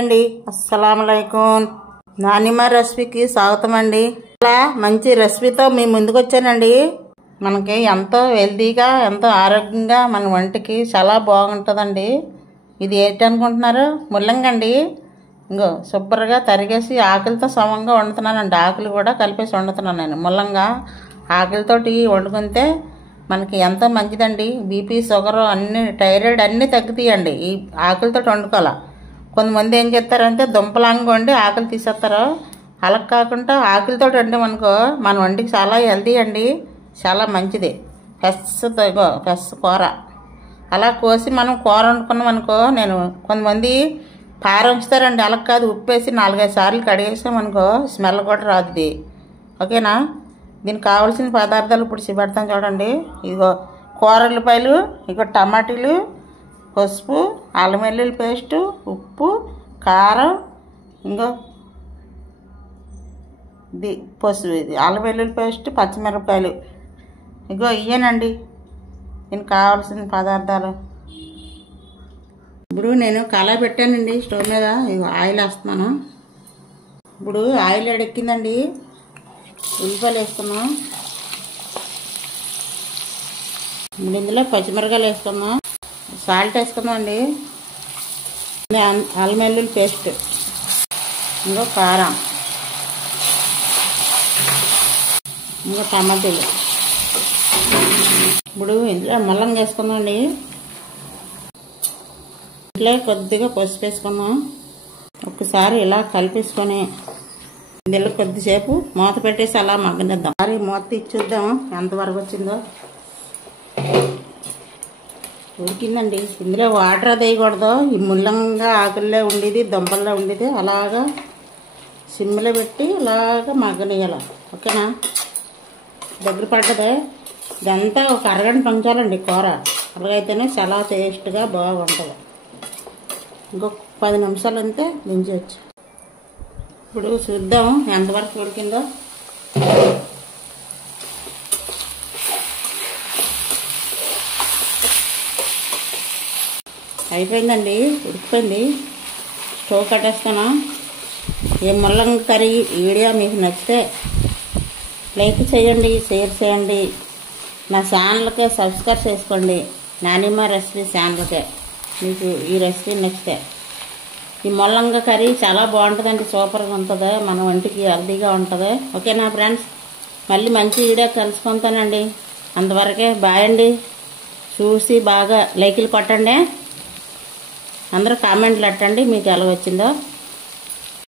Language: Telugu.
అండి అస్సలాముఅలైకుం నానిమా రెసిపీకి స్వాగతం అండి. ఇలా మంచి రెసిపీతో మీ ముందుకు వచ్చానండి. మనకి ఎంతో హెల్తీగా ఎంతో ఆరోగ్యంగా మన వంటకి చాలా బాగుంటుందండి. ఇది ఏంటనుకుంటున్నారు? ముల్లంగి అండి. ఇంకో శుభ్రంగా తరిగేసి ఆకులతో సమంగా వండుతున్నానండి. ఆకులు కూడా కలిపేసి వండుతున్నాను నేను. ముల్లంగా ఆకులతోటి వండుకుంటే మనకి ఎంతో మంచిదండి. బీపీ షుగర్ అన్ని థైరాయిడ్ అన్నీ తగ్గుతాయండి ఈ ఆకులతో వండుకోవాలి. కొంతమంది ఏం చేస్తారంటే దుంపలాంగా వండి ఆకులు తీసేస్తారు. అలా కాకుండా ఆకులతో వండామనుకో మన వంటికి చాలా హెల్తీ అండి, చాలా మంచిది. ఫ్రెష్ కూర అలా కోసి మనం కూర వండుకున్నాం అనుకో. నేను కొంతమంది కారం ఉంచుతారండి, అలా కాదు ఉప్పేసి 4-5 సార్లు కడిగేసామనుకో స్మెల్ కూడా రాదు ఇది. ఓకేనా? దీనికి కావాల్సిన పదార్థాలు ఇప్పుడు చూపెడతాను చూడండి. ఇగో కూర ఉల్లిపాయలు, ఇగో టమాటీలు, పసుపు, అల్లం వెల్లుల్లి పేస్టు, ఉప్పు, కారం, ఇంకో పసుపు, అల్లం వెల్లుల్లి పేస్ట్, పచ్చిమిరపకాయలు. ఇగో ఇయ్యేనండి దీనికి కావాల్సిన పదార్థాలు. ఇప్పుడు నేను కళాయి పెట్టానండి స్టవ్ మీద. ఇగో ఆయిల్ వేస్తున్నాను. ఇప్పుడు ఆయిల్ ఎడెక్కిందండి. ఉల్లిపాయలు వేసుకున్నాం. ఇప్పుడు ఇందులో పచ్చిమిరపకాయలు వేసుకున్నాం. సాల్ట్ వేసుకుందాం అండి. అల్లం వెల్లుల్లి పేస్ట్, ఇంకో కారం, ఇంకో టమాటీలు. ఇప్పుడు ఇందులో ముల్లంగి వేసుకుందాం అండి. ఇంట్లో కొద్దిగా పసుపు వేసుకున్నాం. ఒక్కసారి ఇలా కలిపేసుకొని ఇందులో కొద్దిసేపు మూత పెట్టేసి అలా మగ్గనిద్దాం. మరి మూత తీసి చూద్దాం ఎంతవరకు వచ్చిందో. ఉడికిందండి. ఇందులో వాటర్ అది వేయకూడదు. ఈ ముల్లంగా ఆకుల్లో ఉండేది, దుంపల్లో ఉండేది అలాగా సిమ్లో పెట్టి అలాగా మగ్గనియాలి. ఓకేనా? దగ్గర పడ్డదే. ఇదంతా ఒక అరగంట పంచాలండి కూర. అలాగైతేనే చాలా టేస్ట్గా బాగుంటుంది. ఇంకొక 10 నిమిషాలు అంతే దించవచ్చు. ఇప్పుడు చూద్దాం ఎంతవరకు ఉడికిందో. అయిపోయిందండి, ఉడికిపోయింది. స్టవ్ కట్టేస్తాను. ఈ ముల్లంగి కర్రీ వీడియో మీకు నచ్చితే లైక్ చేయండి, షేర్ చేయండి. నా ఛానల్కే సబ్స్క్రైబ్ చేసుకోండి. నానిమా రెసిపీ ఛానల్కే. మీకు ఈ రెసిపీ నచ్చితే ఈ ముల్లంగి కర్రీ చాలా బాగుంటుందండి. సూపర్గా ఉంటుంది, మన వంటికి హెల్తీగా ఉంటుంది. ఓకేనా ఫ్రెండ్స్? మళ్ళీ మంచి వీడియో కలుసుకుంటానండి. అంతవరకే బాయ్ అండి. చూసి బాగా లైకులు కొట్టండి. అందరూ కామెంట్లు పెట్టండి మీకు ఎలా వచ్చిందో.